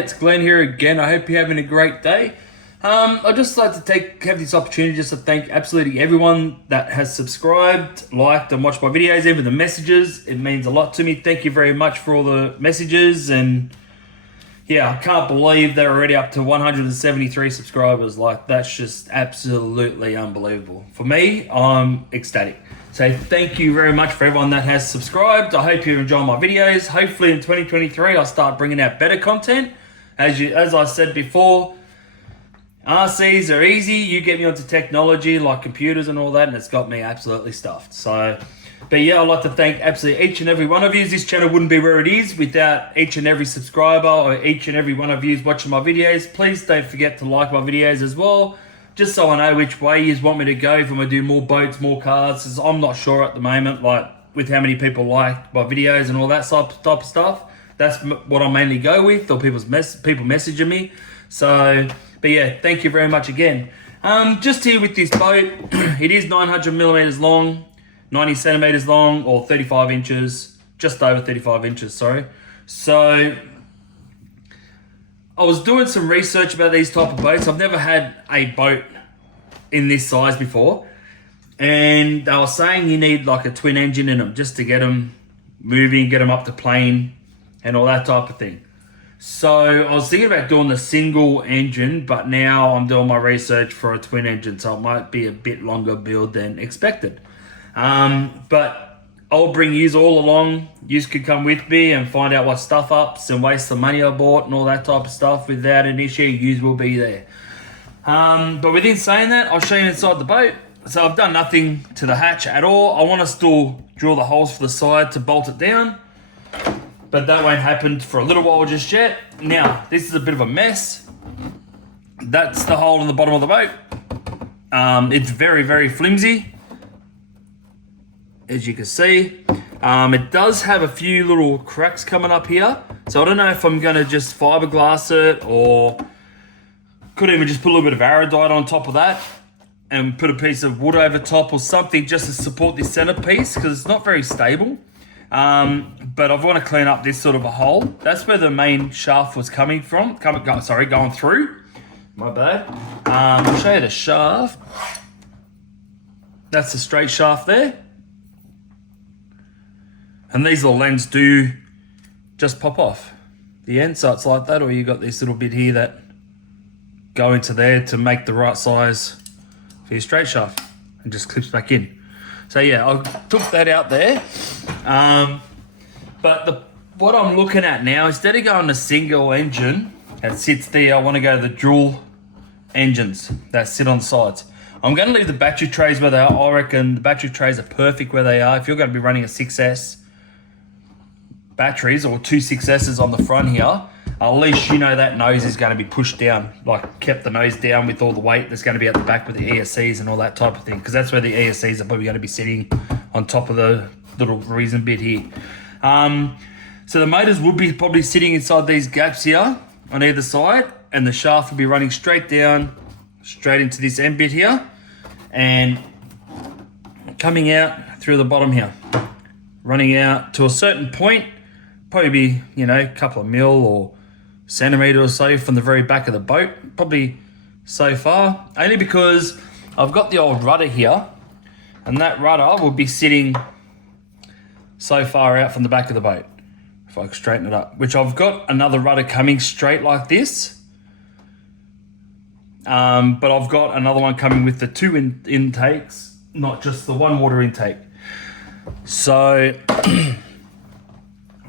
it's Glen here again. I hope you're having a great day. I'd just like to have this opportunity just to thank absolutely everyone that has subscribed, liked and watched my videos, even the messages. It means a lot to me. Thank you very much for all the messages, and yeah, I can't believe they're already up to 173 subscribers. Like, that's just absolutely unbelievable. For me, I'm ecstatic. So thank you very much for everyone that has subscribed. I hope you enjoy my videos. Hopefully in 2023, I'll start bringing out better content. As I said before, RCs are easy. You get me onto technology like computers and all that, and it's got me absolutely stuffed. But yeah, I'd like to thank absolutely each and every one of you. This channel wouldn't be where it is without each and every subscriber or each and every one of you watching my videos. Please don't forget to like my videos as well, just so I know which way you want me to go. If I'm going to do more boats, more cars, because I'm not sure at the moment, like with how many people like my videos and all that type of stuff. That's what I mainly go with, or people messaging me. So, but yeah, thank you very much again. Just here with this boat, it is 900 millimeters long, 90 centimeters long, or 35 inches, just over 35 inches, sorry. So I was doing some research about these type of boats. I've never had a boat in this size before, and they were saying you need like a twin engine in them just to get them moving, get them up to plane and all that type of thing. So I was thinking about doing the single engine, but now I'm doing my research for a twin engine, so it might be a bit longer build than expected. But I'll bring yous all along. Yous could come with me and find out what stuff ups and waste the money I bought and all that type of stuff. Without an issue, yous will be there. But within saying that, I'll show you inside the boat. So I've done nothing to the hatch at all. I want to still drill the holes for the side to bolt it down, but that won't happen for a little while just yet. Now, this is a bit of a mess. That's the hole in the bottom of the boat. It's very, very flimsy, as you can see. It does have a few little cracks coming up here. So I don't know if I'm gonna just fiberglass it, or could even just put a little bit of Aerodite on top of that and put a piece of wood over top or something just to support this centerpiece, because it's not very stable. But I want to clean up this sort of a hole. That's where the main shaft was going through. My bad. I'll show you the shaft. That's the straight shaft there. And these little ends do just pop off the end, so it's like that, or you got this little bit here that go into there to make the right size for your straight shaft, and just clips back in. So yeah, I took that out there. But what I'm looking at now, instead of going to single engine that sits there, I want to go to the dual engines that sit on sides. I'm going to leave the battery trays where they are. I reckon the battery trays are perfect where they are. If you're going to be running a 6S batteries or two 6S's on the front here, at least you know that nose is going to be pushed down, like kept the nose down with all the weight that's going to be at the back with the ESCs and all that type of thing, because that's where the ESCs are probably going to be sitting on top of the little reason bit here. So the motors will be probably sitting inside these gaps here on either side, and the shaft will be running straight down, straight into this end bit here, and coming out through the bottom here, running out to a certain point, probably be, you know, a couple of mil or centimetre or so from the very back of the boat, probably so far, only because I've got the old rudder here, and that rudder will be sitting so far out from the back of the boat. If I can straighten it up, which I've got another rudder coming straight like this, but I've got another one coming with the two intakes, not just the one water intake. So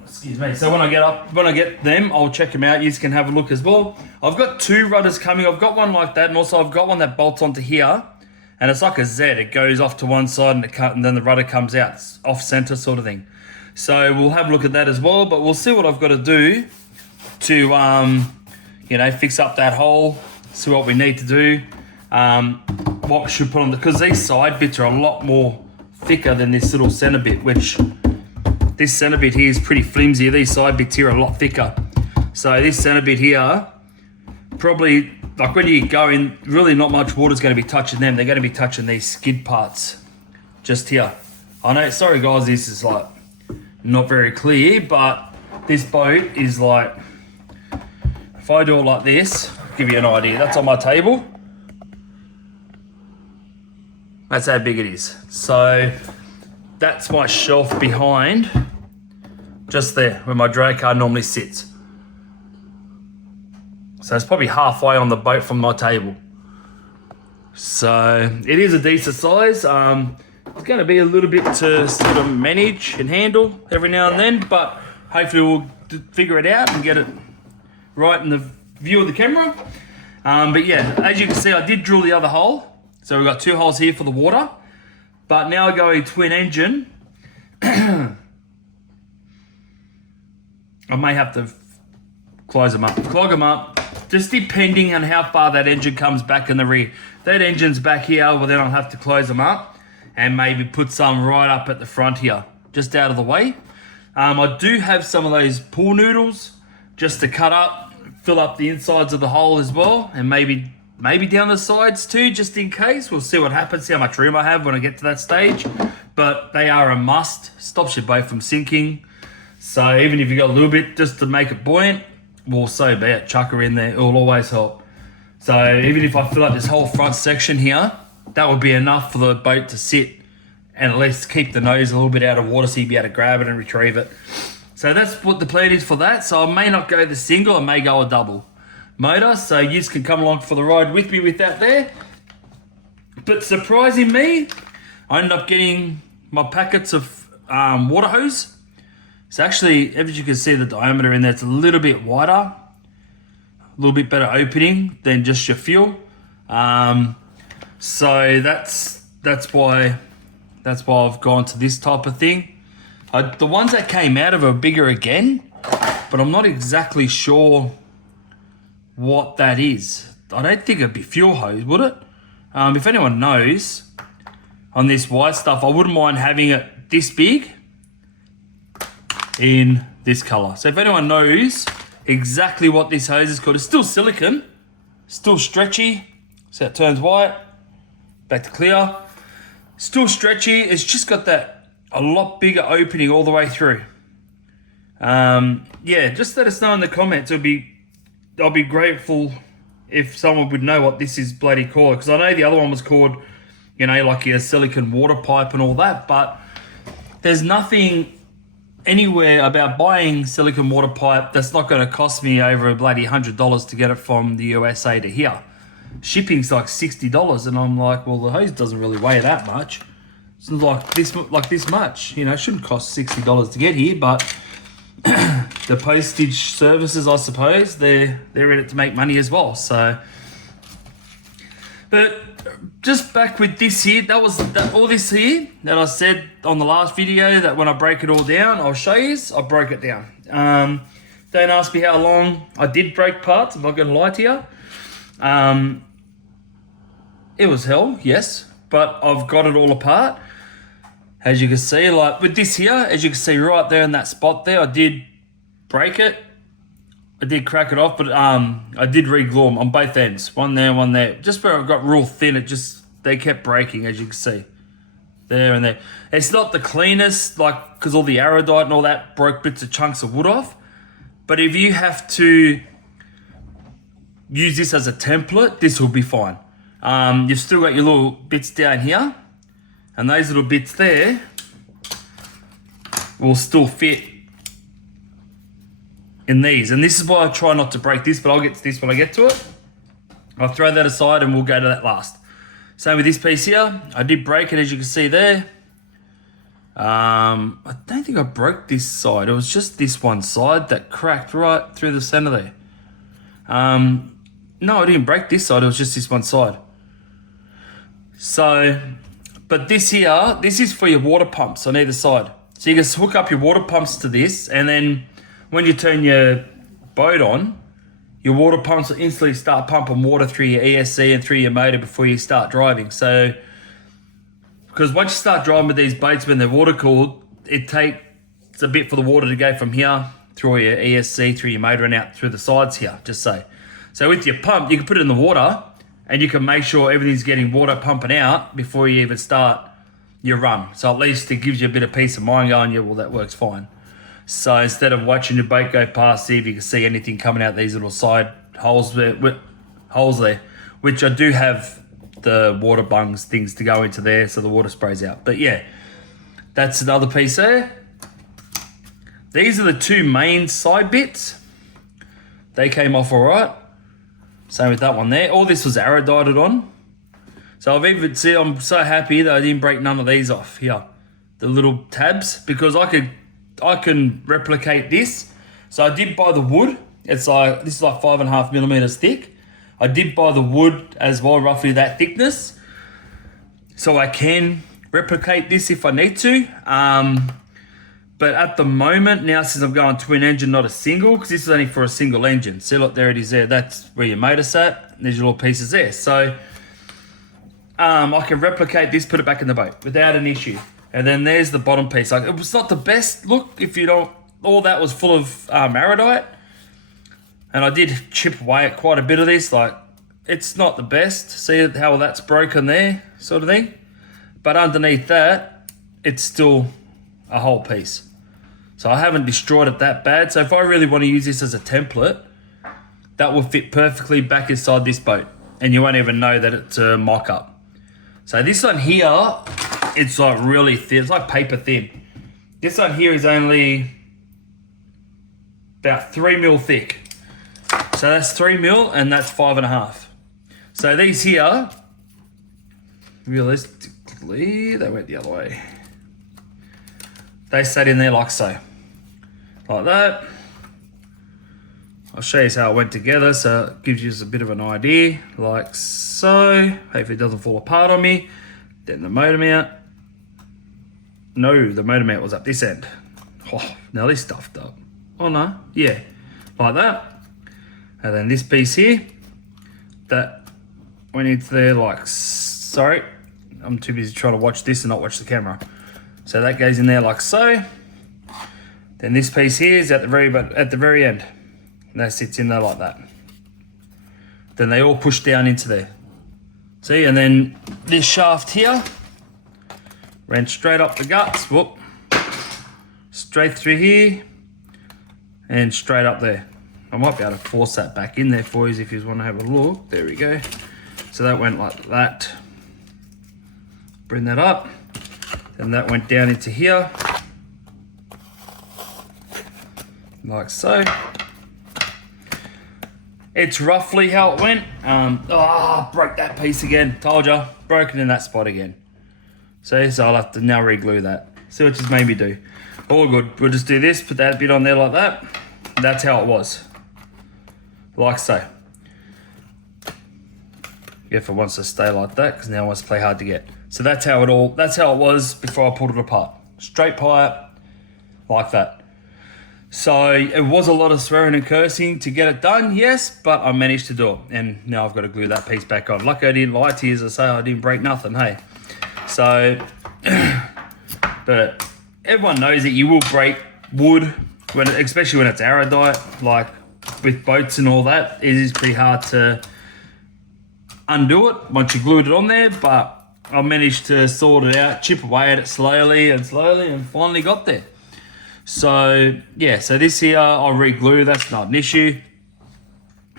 excuse me. So when I get them, I'll check them out. You can have a look as well. I've got two rudders coming. I've got one like that, and also I've got one that bolts onto here, and it's like a Z. It goes off to one side, and then the rudder comes out. It's off center sort of thing. So we'll have a look at that as well, but we'll see what I've got to do to, you know, fix up that hole, see what we need to do, what we should put on, because these side bits are a lot more thicker than this little center bit, which this center bit here is pretty flimsy. These side bits here are a lot thicker. So this center bit here, probably, like when you go in, really not much water's going to be touching them. They're going to be touching these skid parts just here. I know, sorry guys, this is like not very clear, but this boat is like, if I do it like this, I'll give you an idea. That's on my table. That's how big it is. So that's my shelf behind, just there, where my drag car normally sits. So it's probably halfway on the boat from my table. So it is a decent size. It's going to be a little bit to sort of manage and handle every now and then, but hopefully we'll figure it out and get it right in the view of the camera. But yeah, as you can see, I did drill the other hole. So we've got 2 holes here for the water, but now going twin engine, I may have to clog them up, just depending on how far that engine comes back in the rear. If that engine's back here, well then I'll have to close them up and maybe put some right up at the front here, just out of the way. I do have some of those pool noodles just to cut up, fill up the insides of the hole as well, and maybe down the sides too, just in case. We'll see what happens, see how much room I have when I get to that stage. But they are a must. Stops your boat from sinking. So even if you got a little bit just to make it buoyant, well, so be it. Chuck her in there. It will always help. So even if I fill up this whole front section here, that would be enough for the boat to sit and at least keep the nose a little bit out of water so you'd be able to grab it and retrieve it. So that's what the plan is for that. So I may not go the single, I may go a double motor, so you can come along for the ride with me with that there. But surprising me, I ended up getting my packets of water hose. It's actually, as you can see, the diameter in there, it's a little bit wider, a little bit better opening than just your fuel. So that's why I've gone to this type of thing. The ones that came out of are bigger again, but I'm not exactly sure what that is. I don't think it'd be fuel hose, would it? If anyone knows on this white stuff, I wouldn't mind having it this big in this color. So if anyone knows exactly what this hose is called, it's still silicone, still stretchy. So it turns white, back to clear. Still stretchy. It's just got that a lot bigger opening all the way through. Yeah, just let us know in the comments. I'll be grateful if someone would know what this is bloody called, because I know the other one was called, you know, like your silicone water pipe and all that, but there's nothing anywhere about buying silicone water pipe that's not going to cost me over a bloody $100 to get it from the USA to here. Shipping's like $60, and I'm like, well, the hose doesn't really weigh that much. It's like this much, you know. It shouldn't cost $60 to get here, but the postage services, I suppose, they're in it to make money as well. So, but just back with this here, all this here that I said on the last video, that when I break it all down, I'll show you. I broke it down. Don't ask me how long I did break parts. I'm not going to lie to you. It was hell, yes, but I've got it all apart. As you can see, like with this here, as you can see right there in that spot there, I did break it. I did crack it off, but I did re-glue them on both ends. One there, one there. Just where it got real thin, they kept breaking, as you can see. There and there. It's not the cleanest, like, because all the aerodite and all that broke bits of chunks of wood off. But if you have to use this as a template, this will be fine. You've still got your little bits down here, and those little bits there will still fit in these. And this is why I try not to break this, but I'll get to this when I get to it. I'll throw that aside and we'll go to that last. Same with this piece here. I did break it, as you can see there. I don't think I broke this side. It was just this one side that cracked right through the center there. No, I didn't break this side. It was just this one side. So, but this here, this is for your water pumps on either side. So you can hook up your water pumps to this, and then when you turn your boat on, your water pumps will instantly start pumping water through your ESC and through your motor before you start driving. So, because once you start driving with these boats when they're water cooled, it takes a bit for the water to go from here through your ESC, through your motor, and out through the sides here, just say. So with your pump, you can put it in the water, and you can make sure everything's getting water pumping out before you even start your run. So at least it gives you a bit of peace of mind going, yeah, well, that works fine. So instead of watching your boat go past, see if you can see anything coming out these little side holes there, which I do have the water bungs things to go into there so the water sprays out. But yeah, that's another piece there. These are the two main side bits. They came off all right. Same with that one there. All this was arrowdited on. So I'm so happy that I didn't break none of these off here. The little tabs, because I can replicate this. So I did buy the wood. This is like 5.5 millimeters thick. I did buy the wood as well, roughly that thickness. So I can replicate this if I need to. But at the moment, now since I'm going twin engine, not a single, because this is only for a single engine. See, look, there it is there. That's where your motor's at. There's your little pieces there. So I can replicate this, put it back in the boat without an issue. And then there's the bottom piece. Like, it was not the best look if you don't, all that was full of arrowdite. And I did chip away at quite a bit of this. Like, it's not the best. See how that's broken there, sort of thing. But underneath that, it's still a whole piece. So I haven't destroyed it that bad. So if I really want to use this as a template, that will fit perfectly back inside this boat. And you won't even know that it's a mock-up. So this one here, it's like really thin. It's like paper thin. This one here is only about 3 mil thick. So that's 3 mil and that's 5.5. So these here, realistically, they went the other way. They sat in there like so. Like that. I'll show you how it went together so it gives you a bit of an idea. Like so. Hopefully it doesn't fall apart on me. Then the motor mount. No, the motor mount was up this end. Oh, now this stuffed up. Oh no, yeah. Like that. And then this piece here, that went into there like, sorry, I'm too busy trying to watch this and not watch the camera. So that goes in there like so. Then this piece here is at the very end. And that sits in there like that. Then they all push down into there. See, and then this shaft here ran straight up the guts, whoop, straight through here, and straight up there. I might be able to force that back in there for you if you want to have a look. There we go. So that went like that. Bring that up. Then that went down into here. Like so. It's roughly how it went. Broke that piece again. Told ya. Broken in that spot again. So I'll have to now re-glue that. See what just made me do. All good. We'll just do this, put that bit on there like that. That's how it was. Like so. If it wants to stay like that, because now it wants to play hard to get. So that's how it was before I pulled it apart. Straight pipe, like that. So it was a lot of swearing and cursing to get it done, yes, but I managed to do it. And now I've got to glue that piece back on. Lucky I didn't lie to you, as I say, I didn't break nothing, hey. So, but everyone knows that you will break wood, especially when it's arrowdite, like with boats and all that. It is pretty hard to undo it once you glued it on there, but I managed to sort it out, chip away at it slowly, and finally got there. So yeah, so this here I'll re-glue, that's not an issue.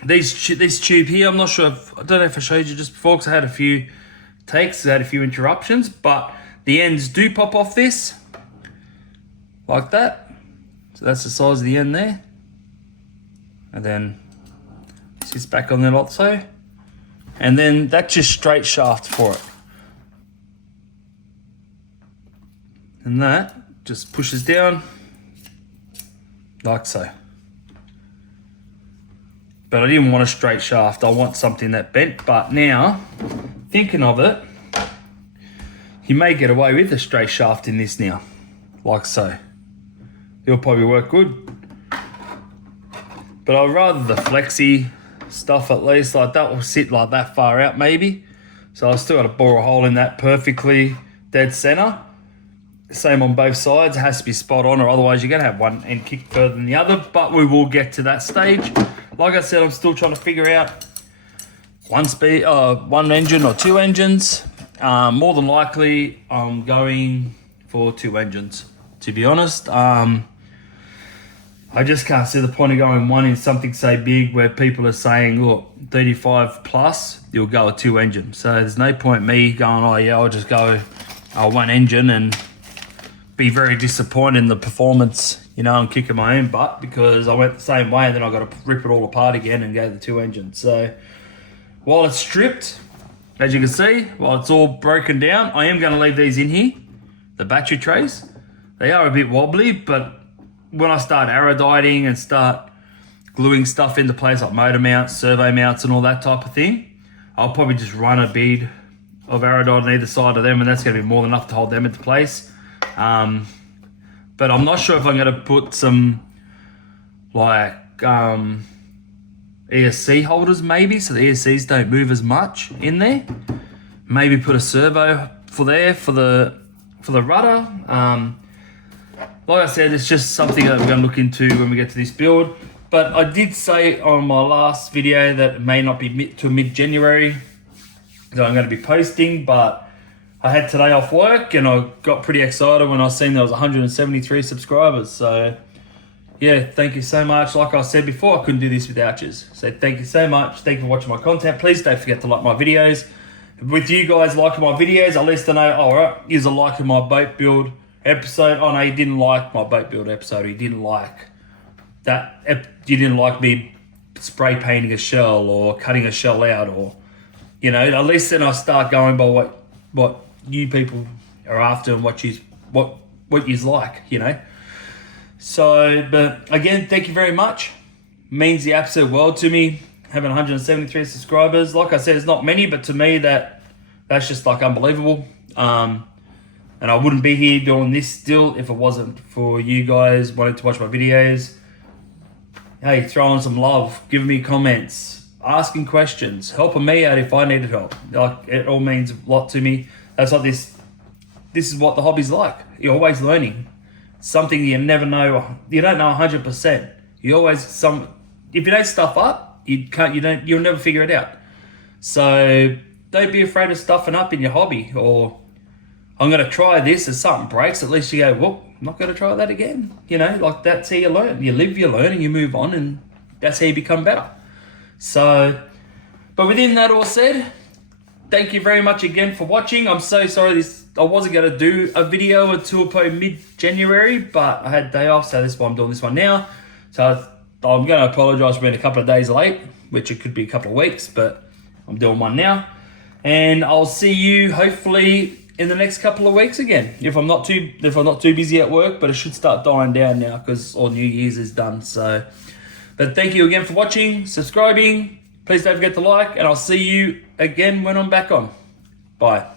This tube here, I'm not sure I don't know if I showed you just before because I had a few takes, I had a few interruptions, but the ends do pop off this, like that. So that's the size of the end there. And then sits back on there like so. And then that's just straight shaft for it. And that just pushes down like so. But I didn't want a straight shaft, I want something that bent. But now, thinking of it, you may get away with a straight shaft in this now, like so. It'll probably work good. But I'd rather the flexi stuff at least, like that will sit like that far out maybe. So I've still got to bore a hole in that perfectly dead center. Same on both sides, it has to be spot on or otherwise you're going to have one end kick further than the other, but we will get to that stage. Like I said, I'm still trying to figure out one engine or two engines. More than likely, I'm going for two engines, to be honest. I just can't see the point of going one in something so big where people are saying, look, 35 plus, you'll go a 2 engine. So there's no point me going, oh yeah, I'll just go one engine and be very disappointed in the performance, you know, and kicking my own butt because I went the same way and then I got to rip it all apart again and go the 2 engine. So while it's stripped, as you can see, while it's all broken down, I am going to leave these in here, the battery trays. They are a bit wobbly, but when I start aerodieting and start gluing stuff into place like motor mounts, servo mounts and all that type of thing, I'll probably just run a bead of aerodite on either side of them and that's going to be more than enough to hold them into place. But I'm not sure if I'm going to put some like ESC holders maybe, so the ESCs don't move as much in there. Maybe put a servo for there for the rudder. Like I said, it's just something that we're going to look into when we get to this build. But I did say on my last video that it may not be till mid-January that I'm going to be posting, but I had today off work and I got pretty excited when I seen there was 173 subscribers. So yeah, thank you so much. Like I said before, I couldn't do this without you. So thank you so much. Thank you for watching my content. Please don't forget to like my videos. With you guys liking my videos, at least I know, all right, you're liking my boat build episode. Oh no, you didn't like my boat build episode. You didn't like that. You didn't like me spray painting a shell or cutting a shell out, or you know. At least then I start going by what you people are after and what you like, you know. So, but again, thank you very much. Means the absolute world to me. Having 173 subscribers, like I said, it's not many, but to me that's just like unbelievable. And I wouldn't be here doing this still if it wasn't for you guys wanting to watch my videos. Hey, throwing some love, giving me comments, asking questions, helping me out if I needed help. Like, it all means a lot to me. That's like this is what the hobby's like. You're always learning. Something you never know, you don't know 100%. You always, if you don't stuff up, you'll never figure it out. So don't be afraid of stuffing up in your hobby, or I'm going to try this, if something breaks, at least you go, well, I'm not going to try that again. You know, like that's how you learn. You live, you learn, and you move on, and that's how you become better. So, but within that all said, thank you very much again for watching. I'm so sorry I wasn't going to do a video until probably mid-January, but I had a day off, so that's why I'm doing this one now. So I'm going to apologise for being a couple of days late, which it could be a couple of weeks, but I'm doing one now. And I'll see you hopefully in the next couple of weeks again, if I'm not too busy at work, but it should start dying down now because all New Year's is done. So, but thank you again for watching, subscribing. Please don't forget to like, and I'll see you again when I'm back on. Bye.